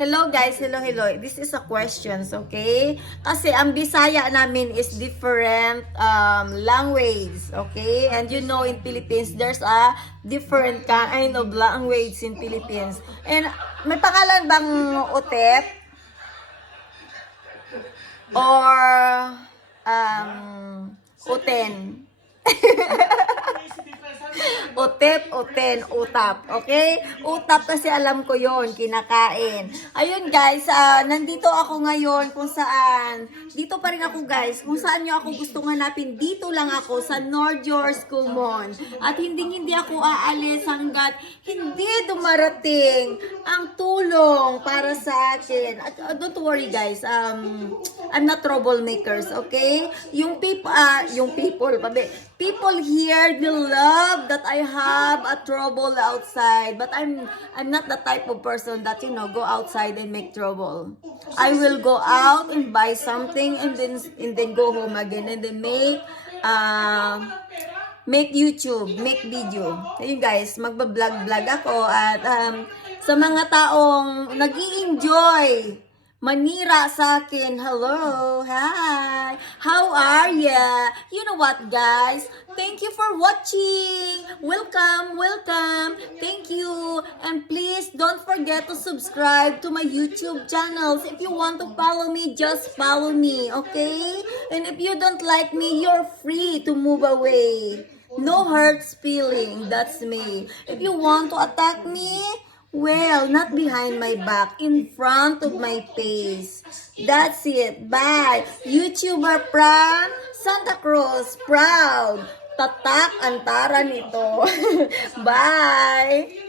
Hello guys, hello. This is a questions, okay? Kasi ang Bisaya namin is different language, okay? And you know in Philippines there's a different kind of language in Philippines. And may pangalan bang Utep? Or Uten? Utep, uten, utap. Okay? Utap kasi alam ko yon, kinakain. Ayun guys, nandito ako ngayon kung saan, dito pa rin ako guys, kung saan nyo ako gustong hanapin, dito lang ako sa North York Kumon. At hindi ako aalis hanggat hindi dumarating ang tulong para sa akin. At, don't worry guys, I'm not troublemakers, okay? Yung people here, they love that I have a trouble outside, but I'm not the type of person that go outside and make trouble. I will go out and buy something and then go home again and then make YouTube, make video. Ayun guys, magba-vlog ako at sa mga taong nag-i-enjoy manira sa akin, hello, hi, how are ya? You know what guys, thank you for watching, welcome, thank you, and please don't forget to subscribe to my YouTube channels. If you want to follow me, just follow me, okay? And if you don't like me, you're free to move away. No hurts feeling, that's me. If you want to attack me, well, not behind my back, in front of my face. That's it. Bye. YouTuber from Santa Cruz, proud. Tatak antara nito. Bye.